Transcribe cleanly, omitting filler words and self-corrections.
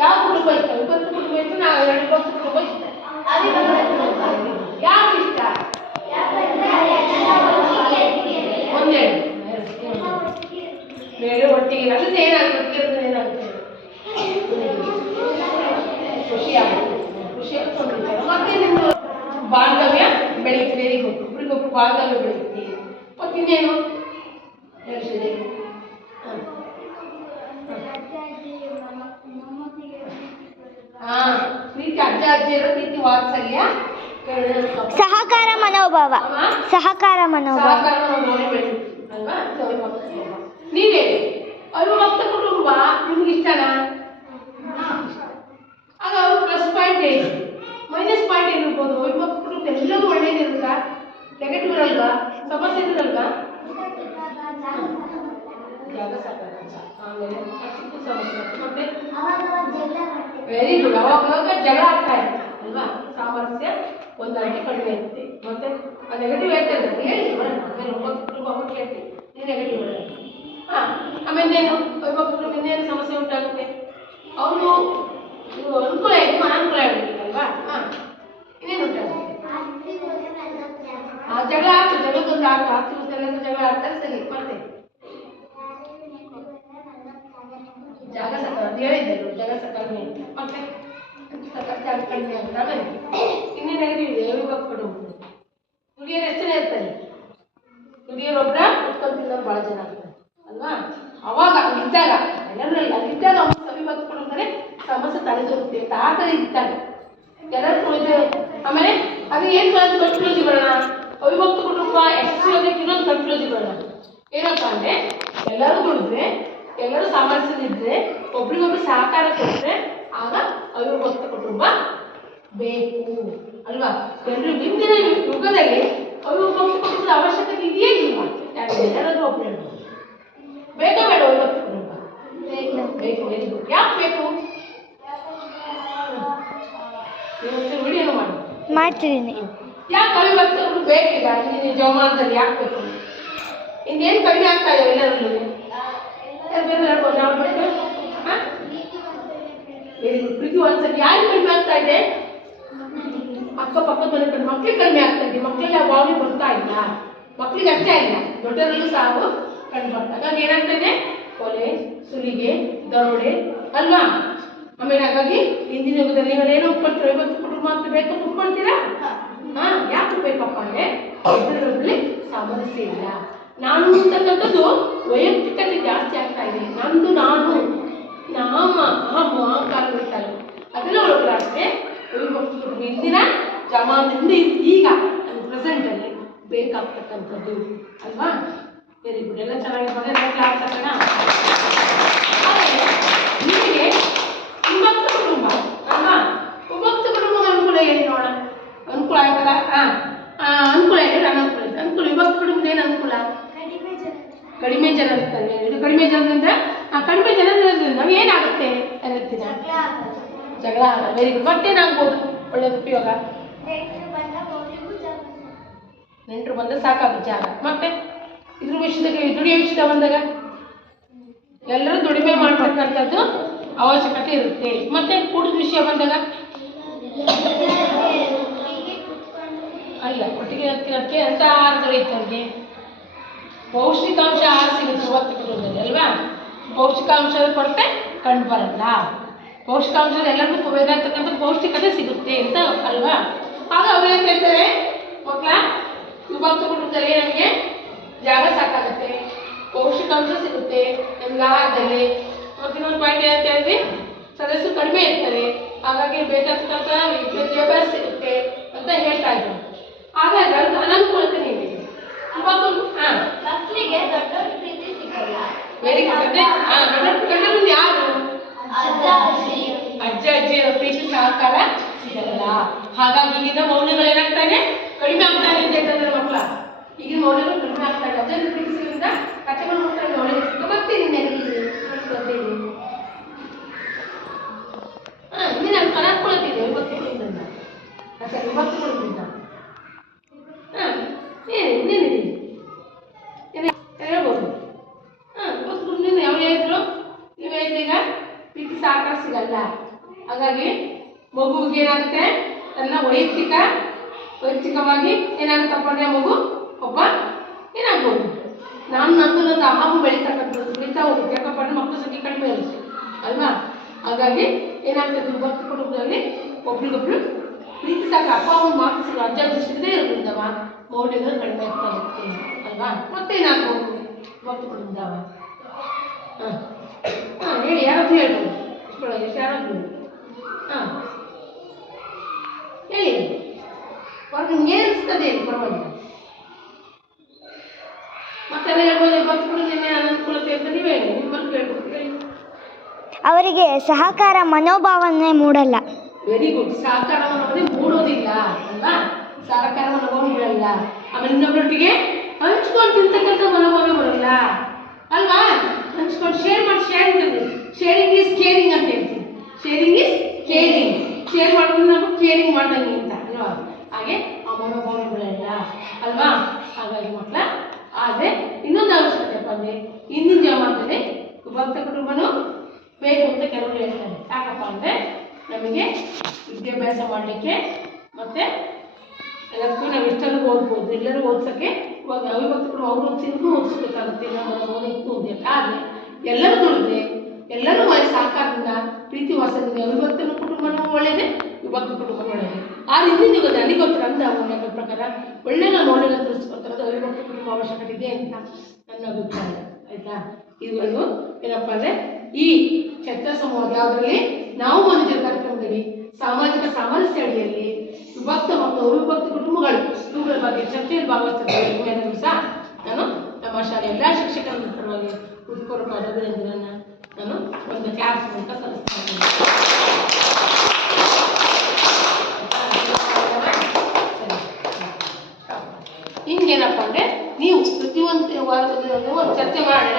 ಯಾವ ಕುಟುಂಬ ಇಷ್ಟ? ವಿಭಕ್ತ ಕುಟುಂಬ ಇಷ್ಟ, ನಾವು ಎರಡು ವಿಭಕ್ತ ಕುಟುಂಬ ಇಷ್ಟ. ಯಾಕೆ ಇಷ್ಟ? ಒಂದೇ ಬೇರೆ ಒಟ್ಟಿಗೆ ಅಂದ್ರೆ ಏನಾಗುತ್ತೆ ಖುಷಿ ಆಗುತ್ತೆ. ಖುಷಿ ಆಗುತ್ತೆ. ಮತ್ತೆ ನಿಮ್ದು ಬಾಂಧವ್ಯ ಬೆಳೀತದೆ. ಒಬ್ರಿಗೊಬ್ರು ಬಾಂಧವ್ಯ ಬೆಳೀತಿ. ಮತ್ತಿನ್ನೇನು ಹೇಳ್ತಿದೆ? ಪ್ರೀತಿ ಅಜ್ಜ ಅಜ್ಜಿಯರ ಪ್ರೀತಿ ವಾತ್ಸಲ್ಯ ಸಹಕಾರ ಮನೋಭಾವ. ಸಹಕಾರ ಮನೋಭಾವ ಅಲ್ವಾ? ನೀವೇ ಅವಿಭಕ್ತ ಕುಟುಂಬ ನಿಮ್ಗೆ ಇಷ್ಟನಾ? ಆಗ ಅವ್ರು ಪ್ಲಸ್ ಪಾಯಿಂಟ್ ಏನು, ಮೈನಸ್ ಪಾಯಿಂಟ್ ಏನಿರ್ಬೋದು? ಅವಿಭಕ್ತ ಕುಟುಂಬ ಎಲ್ಲವೂ ಒಳ್ಳೇದಿರುತ್ತಾ? ನೆಗೆಟಿವ್ ಇರಲ್ವಾ? ಸಮಸ್ಯೆ ಇರಲ್ವಾ? ಜಾಗ ಸಾಕಾಗಲ್ಲ. ಆಮೇಲೆ ಚಿಕ್ಕ ಸಮಸ್ಯೆ. ಮತ್ತೆ ವೆರಿ ಗುಡ್. ಅವಾಗ ಜಗಳ ಆಗ್ತಾ ಇದೆ ಅಲ್ವಾ? ಸಾಮರಸ್ಯ ಹೊಂದಾಣಿಕೆ ಕಡಿಮೆ ಇರುತ್ತೆ. ಮತ್ತೆ ಆ ನೆಗೆಟಿವ್ ಹೇಳ್ತಾರೆ ಹೇಳಿ ಆಮೇಲೆ ಒಂಬತ್ತು ಕುಟುಂಬ ಕೇಳ್ತೀವಿ ನೀವು ನೆಗೆಟಿವ್ ಹೇಳಿ. ಆಮೇಲೆ ಏನು ಒಬ್ಬೊಬ್ಬರು ಇನ್ನೇನು ಸಮಸ್ಯೆ ಉಂಟಾಗುತ್ತೆ? ಅವರು ಅನುಕೂಲ ಇದೆ ಅನಾನುಕೂಲ ಇರಬೇಕಲ್ವಾ? ಇನ್ನೇನು ಉಂಟಾಗುತ್ತೆ? ಜಗಳ ಆಗ್ತದೆ. ಜಗತ್ತೊಂದು ಆಗ್ತದೆ. ಆಸ್ತಿ ಎಲ್ಲ ಜಗಳ ಆಗ್ತಾರೆ. ಸರಿ. ಮತ್ತೆ ಜಾಗ ಸಕಲ ಅಂತ ಹೇಳಿದ್ದರು. ಜಾಗ ಕಡಿಮೆ. ಮತ್ತೆ ಜಾಗ ಕಡಿಮೆ ಆಗುತ್ತೆ. ಆಮೇಲೆ ಇನ್ನೇ ನೆಗೆಟಿವ್ ಇದೆ. ವಿಭಕ್ತ ಕುಟುಂಬ ದುಡಿಯೋರು ಎಷ್ಟು ಜನ ಇರ್ತಾರೆ? ದುಡಿಯೋರೊಬ್ಬರ ಉತ್ಕೊಂತಿರೋರು ಭಾಳ ಜನ ಆಗ್ತಾರೆ ಅಲ್ವಾ? ಅವಾಗ ಇದ್ದಾಗ ಎಲ್ಲರಲ್ಲ ಇದ್ದಾಗ ಅವಿಭಕ್ತ ಕುಟುಂಬದಲ್ಲಿ ಸಮಸ್ಯೆ ತಲೆದೋರುತ್ತೆ ಅಂತ ಆ ಥರ ಇದ್ದಾಗ ಎಲ್ಲರೂ ಇದು. ಆಮೇಲೆ ಅದು ಏನು ಕನ್ಫ್ಯೂಸಿ ಬರೋಣ? ಅವಿಭಕ್ತ ಕುಟುಂಬ ಎಕ್ಸ್ಟ್ರೋದಕ್ಕೆ ಇನ್ನೊಂದು ಕನ್ಫ್ಯೂಸಿ ಬರೋಣ. ಏನಪ್ಪ ಅಂದರೆ ಎಲ್ಲರೂ ದುಡಿದ್ರೆ, ಎಲ್ಲರೂ ಸಾಮರಸ್ಯದಿದ್ದರೆ, ಒಬ್ರಿಗೊಬ್ರು ಸಹಕಾರ ಕೊಟ್ಟರೆ ಆಗ ಅವಿಭಕ್ತ ಕುಟುಂಬ ಬೇಕು ಅಲ್ವಾ? ಎಲ್ಲರೂ ಇಂದಿನ ಯುಗದಲ್ಲಿ ಅವಿಭಕ್ತ ಕುಟುಂಬದ ಅವಶ್ಯಕತೆ ಇದೆಯೇ ಇಲ್ವಾ? ಯಾರಾದರೂ ಒಬ್ಬರು ಬೇಕಾ ಬೇಡ? ಅವಿಭಕ್ತ ಕುಟುಂಬ ಬೇಕು. Very good. ಯಾಕೆ ಬೇಕು? ನೀವು ವಿಡಿಯೋ ಮಾಡ್ತಿದ್ದೀನಿ. ಯಾಕೆ ಅವಿಭಕ್ತ ಕುಟುಂಬ ಬೇಕೀಗ ಇಂದಿನ ಜೀವಮಾನದಲ್ಲಿ? ಯಾಕೆ ಬೇಕು? ಇನ್ನೇನು ಕಡಿಮೆ ಆಗ್ತಾ ಇದೆ ಎಲ್ಲರಲ್ಲೂ? Very good. ಪ್ರೀತಿ ವಾತ್ಸಲ್ಯ ಯಾರು ಕಡಿಮೆ ಆಗ್ತಾ ಇದೆ? ಅಕ್ಕಪಕ್ಕದ ಮನೆ ಕಡೆ ಮಕ್ಳಿಗೆ ಕಡಿಮೆ ಆಗ್ತಾ ಇದೆ. ಮಕ್ಕಳಿಗೆ ಆ ಭಾವನೆ ಬರ್ತಾ ಇಲ್ಲ. ಮಕ್ಕಳಿಗೆ ಅಷ್ಟೇ ಇಲ್ಲ, ದೊಡ್ಡರಲ್ಲೂ ಸಾವು ಕಂಡು ಬರ್ತಾರೆ. ಹಾಗಾಗಿ ಏನಾಗ್ತದೆ? ಕೊಲೆ, ಸುಲಿಗೆ, ದರೋಡೆ ಅಲ್ವಾ? ಆಮೇಲೆ ಹಾಗಾಗಿ ಹಿಂದಿನ ಯುಗದಲ್ಲಿ ನೀವೇನು ಒಪ್ಕೊಳ್ತೀರ? ಅವಿಭಕ್ತ ಕುಟುಂಬ ಅಂತ ಬೇಕು ಒಪ್ಕೊಳ್ತೀರಾ? ಯಾಕೆ ಬೇಕಪ್ಪ ಅಂದರೆ ಇದರಲ್ಲಿ ಸಾಮರಸ್ಯ ಇಲ್ಲ. ನಾನು ಅಂತಕ್ಕಂಥದ್ದು ವೈಯಕ್ತಿಕತೆ ಜಾಸ್ತಿ ಆಗ್ತಾ ಇದೆ. ನಂದು ನಾನು ಅಹಂಕಾರ ಇರ್ತಾರೆ ಅದೆಲ್ಲ ಒಳಗಡೆ ಅವಿಭಕ್ತ ಕುಟುಂಬ ಇಂದಿನ ಜಮಾನದಿಂದ ಈಗ ಪ್ರೆಸೆಂಟಲ್ಲಿ ಬೇಕಾಗ್ತಕ್ಕಂಥದ್ದು ಅಲ್ವಾ? Very good. ಎಲ್ಲ ಚೆನ್ನಾಗಿ ಬಂದರೆ ಕ್ಲಾಸ್ ಹಾಕೋಣ. ನಿಮಗೆ ವಿಭಕ್ತ ಕುಟುಂಬ ಅಲ್ವಾ? ವಿಭಕ್ತ ಕುಟುಂಬದ ಅನುಕೂಲ ಏನು ನೋಡೋಣ? ಅನುಕೂಲ ಆಯ್ತಲ್ಲ? ಅನುಕೂಲ ಇದೆ, ಅನುಕೂಲ ಇದೆ. ಅನುಕೂಲ ವಿಭಕ್ತ ಕುಟುಂಬದ ಏನು ಅನುಕೂಲ? ಕಡಿಮೆ ಜನ ಇರ್ತಾರೆ. ಇದು ಕಡಿಮೆ ಜನರಿಂದ ಕಡಿಮೆ ಜನರಿಂದ ನಾವು ಏನಾಗುತ್ತೆ ಅನ್ನೋದಿನ ಜಗಳ ಆಗಲ್ಲ. Very good. ಮತ್ತೇನಾಗ್ಬೋದು ಒಳ್ಳೆಯ ಉಪಯೋಗ? ನೆಂಟರು ಬಂದರೆ ಸಾಕಾಗುತ್ತೆ ಜಾಗ. ಮತ್ತೆ ಇದ್ರ ವಿಷಯದಾಗ ದುಡಿಯೋ ವಿಷಯ ಬಂದಾಗ ಎಲ್ಲರೂ ದುಡಿಮೆ ಮಾಡ್ತಕ್ಕಂಥದ್ದು ಅವಶ್ಯಕತೆ ಇರುತ್ತೆ. ಮತ್ತೆ ಊಟದ ವಿಷಯ ಬಂದಾಗ ಅಲ್ಲ ಒಟ್ಟಿಗೆ ಅದಕ್ಕೆ ಅಂತ ಆಹಾರ ದೊರೆಯುತ್ತೆ. ಅವ್ರಿಗೆ ಪೌಷ್ಟಿಕಾಂಶ ಆಹಾರ ಸಿಗುತ್ತೆ ವಿಭಕ್ತ ಕುಟುಂಬದಲ್ಲಿ ಅಲ್ವಾ? ಪೌಷ್ಟಿಕಾಂಶದ ಕೊರತೆ ಕಂಡು ಬರಲ್ಲ. ಪೌಷ್ಟಿಕಾಂಶದ ಎಲ್ಲರಿಗೂ ಬೇಕಾಗ್ತಕ್ಕಂಥ ಪೌಷ್ಟಿಕತೆ ಸಿಗುತ್ತೆ ಅಂತ ಅಲ್ವಾ? ಆಗ ಅವ್ರು ಏನು ಹೇಳ್ತಾರೆ? ಮಕ್ಕಳ ವಿಭಕ್ತ ಕುಟುಂಬದಲ್ಲಿ ನಮಗೆ ಜಾಗ ಸಾಕಾಗುತ್ತೆ, ಪೌಷ್ಟಿಕಾಂಶ ಸಿಗುತ್ತೆ ನಮ್ಗೆ ಆಹಾರದಲ್ಲಿ. ಮತ್ತು ಇನ್ನೊಂದು ಪಾಯಿಂಟ್ ಏನಂತ ಹೇಳಿದ್ವಿ? ಸದಸ್ಯರು ಕಡಿಮೆ ಇರ್ತಾರೆ, ಹಾಗಾಗಿ ಬೇಕಾಗ್ತಕ್ಕಂಥ ವಿದ್ಯಾಭ್ಯಾಸ ಸಿಗುತ್ತೆ ಅಂತ ಹೇಳ್ತಾ ಇದ್ರು. ಹಾಗಾದ್ರೆ ಅದು ಅನನುಕೂಲತೆ ನೀಡಿದೆ. ಮಕ್ಕಳಿಗೆ ದೊಡ್ಡವ್ರ ಪ್ರೀತಿ ಸಿಗಲ್ಲ. Very good. ಅಂದ್ರೆ ದೊಡ್ಡ ಯಾರು? ಅಜ್ಜ ಅಜ್ಜಿಯರ ಪ್ರೀತಿ ಸಹಕಾರ ಸಿಗಲ್ಲ. ಹಾಗಾಗಿ ಈಗಿನ ಮೌಲ್ಯಗಳು ಏನಾಗ್ತಾ ಇದೆ? ಕಡಿಮೆ ಆಗ್ತಾ ಇದೆ ಅಂತ ಹೇಳ್ತಾರೆ ಮಕ್ಕಳ. ಈಗಿನ ಮೌಲ್ಯಗಳು ಕಡಿಮೆ ಆಗ್ತಾ ಇದೆ. ಅಜ್ಜನ ಪ್ರೀತಿ ಸಿಗೋದ್ರಿಂದ ಕಥೆಗಳು ಮಕ್ಕಳನ್ನ ಒಳ್ಳೆಯ ಮತ್ತೆ ಇನ್ನೇ ನಾನು ಕಲಾತ್ಕೊಳ್ತಿದ್ದೆ ವಿಭಕ್ತಿ ಕುಟುಂಬದಿಂದ. ಯಾಕಂದ್ರೆ ವಿಭಕ್ತಿ ಕುಟುಂಬದಿಂದ ಇನ್ನೇನಿದೆ ಹೇಳ್ಬೋದು. ವಿಭಕ್ತಿ ಕುಟುಂಬದಿಂದ ಯಾವ ಹೇಳಿದ್ರು? ನೀವು ಹೇಳಿದ್ರೀಗ ಪ್ರೀತಿ ಸಹಕಾರ ಸಿಗಲ್ಲ. ಹಾಗಾಗಿ ಮಗುವಿಗೆ ಏನಾಗುತ್ತೆ ತನ್ನ ವೈಯಕ್ತಿಕವಾಗಿ ಏನಾಗುತ್ತಪ್ಪ ಅಂದರೆ ಮಗು ಒಬ್ಬ ಏನಾಗ್ಬೋದು ನಂದು ಅಹಂ ಬೆಳೀತಕ್ಕಂಥದ್ದು ಬೆಳೀತಾ ಹೋಗುತ್ತೆ. ಯಾಕಪ್ಪ ಅಂದರೆ ಮಕ್ಕಳ ಸಂಖ್ಯೆ ಕಡಿಮೆ ಇರುತ್ತೆ ಅಲ್ವಾ. ಹಾಗಾಗಿ ಏನಾಗ್ತದೆ ವಿಭಕ್ತ ಕುಟುಂಬದಲ್ಲಿ ಒಬ್ರಿಗೊಬ್ರು ಪ್ರೀತಿ ಸಾಕ ಅಪ್ಪ ಅಮ್ಮನ ಮಾತು ಸಿಗೋ ಅಜ್ಜ ಸಿಗದೇ ಇರೋದ್ರಿಂದವ ಮೌಲ್ಯಗಳು ಕಡಿಮೆ ಆಗ್ತಾ ಹೋಗುತ್ತೆ ಅಲ್ವಾ. ಮತ್ತೇನಾಗ್ಬೋದು ವಿಭಕ್ತ ಕುಟುಂಬದವ ಹೇಳಿ ಯಾರಾದ್ರೂ ಹೇಳ್ಬೋದು ಇಷ್ಟೊಳಗೆ ಯಾರಾದ್ರೂ ಹೇಳಿ ನಿಮ್ಗೆ ಏನು ಅನಿಸ್ತದೆ ಹೇಳಿ ಪರವಾಗಿಲ್ಲ. ಮತ್ತೆಲ್ಲ ಹೇಳ್ಬೋದು ವಿಭಕ್ತ ಕುಟುಂಬ ಅನುಕೂಲತೆ ಅಂತ ನೀವು ಹೇಳಿ ನಿಮ್ಮಲ್ಲಿ ಹೇಳ್ಬೋದು ಹೇಳಿ. ಅವರಿಗೆ ಸಹಕಾರ ಮನೋಭಾವನೆ ಮೂಡಲ್ಲ. Very good. ಸಹಕಾರ ಮನೋಭಾವನೆ ಮೂಡೋದಿಲ್ಲ ಅಲ್ವಾ. ಸಹಕಾರ ಮನೋಭಾವನೆ ಮೂಡಲ್ಲ. ಆಮೇಲೆ ಇನ್ನೊಬ್ಬರೊಟ್ಟಿಗೆ ಹಂಚ್ಕೊಂಡು ತಿಂತಕ್ಕಂಥ ಮನೋಭಾವನೆ ಬರಲ್ಲ ಅಲ್ವಾ. ಹಂಚ್ಕೊಂಡು ಶೇರಿಂಗ್ ಈಸ್ ಕೇರಿಂಗ್ ಅಂತ ಹೇಳ್ತೀವಿ. Sharing is caring. ಶೇರ್ ಮಾಡಿದ್ರೆ ನಾವು ಕೇರಿಂಗ್ ಮಾಡ್ದಂಗೆ ಅಂತ ಅಲ್ವಾ. ಹಾಗೆ ಆ ಮನೋಭಾವನೆ ಬರಲ್ಲ ಅಲ್ವಾ. ಹಾಗಾಗಿ ಮಕ್ಕಳ ಆದರೆ ಇನ್ನೊಂದು ಅವಶ್ಯಕತೆಪ್ಪ ಅಂದರೆ ಇಂದಿನ ಜಮಾನದಲ್ಲಿ ವಿಭಕ್ತ ಕುಟುಂಬನೂ ಬೇಕು ಅಂತ ಕೆಲವರು ಹೇಳ್ತಾರೆ. ಯಾಕಪ್ಪ ಅಂದರೆ ನಮಗೆ ವಿದ್ಯಾಭ್ಯಾಸ ಮಾಡಲಿಕ್ಕೆ ಮತ್ತು ಎಲ್ಲದಕ್ಕೂ ನಾವು ಎಷ್ಟೆಲ್ಲೂ ಓದ್ಬೋದು, ಎಲ್ಲರೂ ಓದ್ಸೋಕ್ಕೆ ಇವಾಗ ಅವಿಭಕ್ತ ಕುಟುಂಬ ಅವ್ರು ಓದಿಸಿದ್ರು ಓದಿಸ್ಬೇಕಾಗುತ್ತೆ. ನಮ್ಮ ಮನೆ ಇತ್ತು ಅಂತ. ಆದರೆ ಎಲ್ಲರೂ ದುಡಿದ್ರೆ ಎಲ್ಲರೂ ಸಹಕಾರದಿಂದ ಪ್ರೀತಿ ವಾಸದಿಂದ ಅವಿಭಕ್ತ ಕುಟುಂಬನೂ ಒಳ್ಳೆಯದೇ, ವಿಭಕ್ತ ಕುಟುಂಬ ಒಳ್ಳೆಯದೇ. ಆದ್ರೆ ಹಿಂದಿನ ಯುಗದ ನನಗೆ ಗೊತ್ತಿರೋ ಅಂದ ಮೌಲ್ಯಗಳ ಪ್ರಕಾರ ಒಳ್ಳೆ ಮೌಲ್ಯಗಳ ತಿಳಿಸ್ಕೊಳ್ತಾರೆ ಅವಿಭಕ್ತ ಕುಟುಂಬ ಅವಶ್ಯಕತೆ ಇದೆ ಅಂತ ನನ್ನ ಅಭಿಪ್ರಾಯ. ಆಯಿತಾ. ಇವುಗಳು ಏನಪ್ಪ ಅಂದರೆ ಈ ಚರ್ಚಾ ಸಂವಾದ ಯಾವುದರಲ್ಲಿ ನಾವು ಬಂದಿದ್ದ ಕಾರ್ಯಕ್ರಮದಲ್ಲಿ ಸಾಮಾಜಿಕ ಸಾಮರಸ್ಯ ಅಡಿಯಲ್ಲಿ ವಿಭಕ್ತ ಮತ್ತು ಅವಿಭಕ್ತ ಕುಟುಂಬಗಳು ಇವುಗಳ ಬಗ್ಗೆ ಚರ್ಚೆಯಲ್ಲಿ ಭಾಗವಹಿಸಿದ ಸಹ ನಾನು ನಮ್ಮ ಶಾಲೆಯ ಎಲ್ಲ ಶಿಕ್ಷಕರ ಪರವಾಗಿ ಹೃತ್ಪೂರ್ವಕವಾದ ಅಭಿನಂದನೆಯನ್ನು ನಾನು ಒಂದು ಕ್ಲಾಸ್ ಮೂಲಕ ಸಲ್ಲಿಸ್ತಾ ಹಿಂಗೇನಪ್ಪ ಅಂದರೆ ನೀವು ಪ್ರತಿಯೊಂದು ಚರ್ಚೆ ಮಾಡಿ